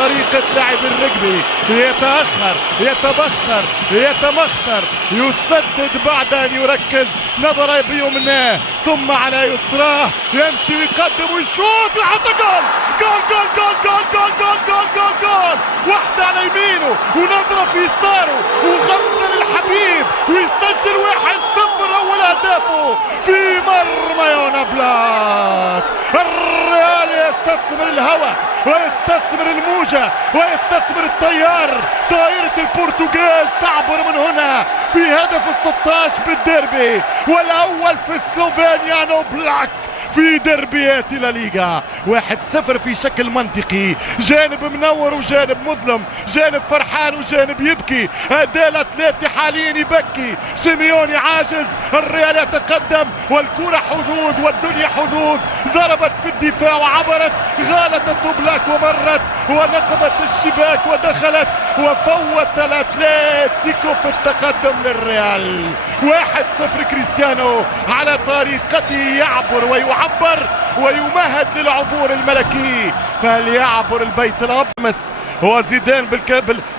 طريقة لعب الرجبي، يتأخر يتبختر يتمختر، يسدد بعد أن يركز، نظر بيمناه ثم على يسراه، يمشي ويقدم ويشوط ويحط جول جول جول جول جول جول جول جول جول جول، واحدة على يمينه ونظرة في يساره وخمسة للحبيب، ويسجل 1-0 أول أهدافه في مرمى يونا بلاك. الريال يستثمر الهوى ويستثمر الموجة ويستثمر التيار، طائرة البرتغال تعبر من هنا في هدف ال16 بالديربي، والأول في سلوفينيا نو بلاك في دربيات لا ليغا. 1-0 في شكل منطقي، جانب منور وجانب مظلم، جانب فرحان وجانب يبكي، أداء الأتليتي حاليا يبكي، سيميوني عاجز، الريال يتقدم والكرة حظوظ والدنيا حظوظ، ضربت في الدفاع وعبرت، غالطت بلاك ومرت ونقبت الشباك ودخلت، وفوت الأتليتيكو في التقدم للريال. 1-0 كريستيانو على طريقته يعبر ويعبر ويمهد للعبور الملكي، فليعبر البيت الأبيض. وزيدان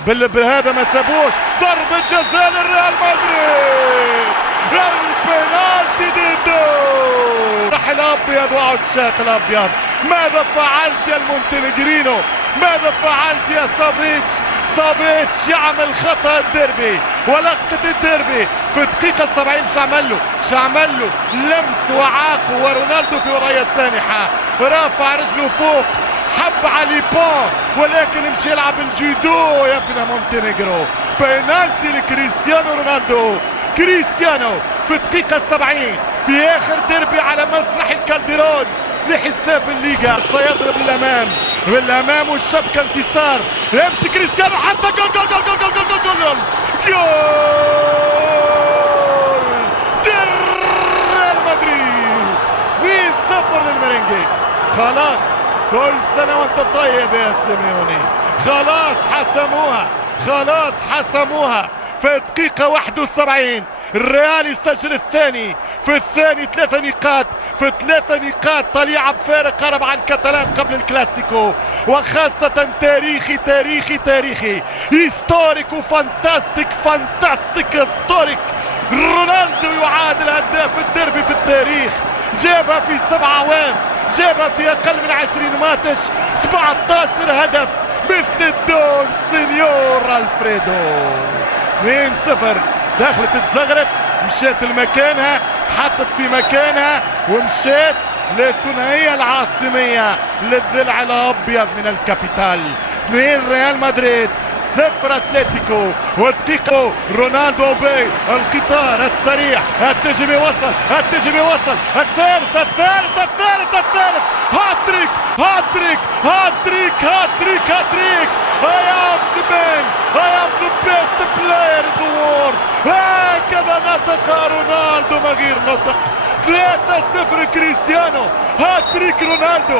بهذا ما سابوش، ضربة جزاء للريال مدريد، البنالتي ديدو. راح الأبيض وعشاق الأبيض، ماذا فعلت يا المونتينيجرينو؟ ماذا فعلت يا سافيتش يعمل خطأ الديربي ولقطة الديربي في الدقيقة 70. شعمل له لمس وعاقه، ورونالدو في ورايا السانحة رافع رجله فوق، حب على بون ولكن مشي يلعب الجودو يا ابن مونتينيجرو. بينالتي لكريستيانو رونالدو، كريستيانو في الدقيقة 70 في آخر ديربي على مسرح الكالديرون لحساب الليغا. سيضرب للامام والشبكه انتصار، يمشي كريستيانو حتى جول جول جول جول جول جول جول جول جول ريال مدريد 2-0 للمرنجي. خلاص كل سنه وانت طيب يا سيميوني، خلاص حسموها في الدقيقة 71. الريال يسجل الثاني، في الثاني 3 نقاط، في 3 نقاط طليعة بفارق 4 الكتالان قبل الكلاسيكو، وخاصة تاريخي هيستوريك وفانتاستيك هيستوريك. رونالدو يعادل هداف الديربي في التاريخ، جابها في 7 أعوام، جابها في أقل من 20 ماتش، 17 هدف مثل الدون سينيور الفريدو. 2-0 دخلت اتزغرت، مشيت لمكانها، تحطت في مكانها ومشيت للثنائية العاصمية للضلع الأبيض من الكابيتال. 2 ريال مدريد 0 اتلتيكو. ودقيقة رونالدو بي القطار السريع، التجربي وصل، الثالث هاتريك. I am the best player in the world. هكذا نطق رونالدو من غير نطق. 3-0 كريستيانو، هاتريك رونالدو،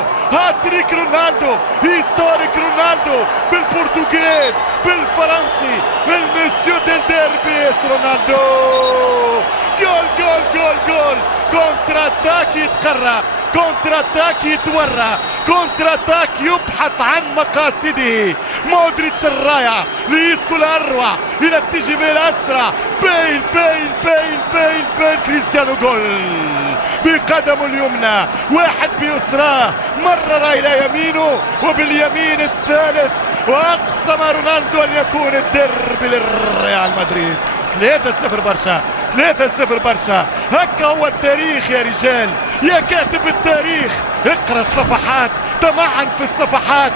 هيستوريك رونالدو بالبرتغيز بالفرنسي، المسيو ديل ديربيس رونالدو. جول كونتر اتاك يتقرى، كونتر اتاك يتورى، كونتر اتاك يبحث عن مقاصده. مودريتش الرايع ليسكو الأروع إلى التجربة الأسرع، بيل كريستيانو جول بقدمه اليمنى، واحد بيسراه، مرر إلى يمينه وباليمين الثالث، وأقسم رونالدو أن يكون الدرب للريال مدريد. 3-0 برشا. هكا هو التاريخ يا رجال، يا كاتب التاريخ، اقرأ الصفحات، تمعن في الصفحات.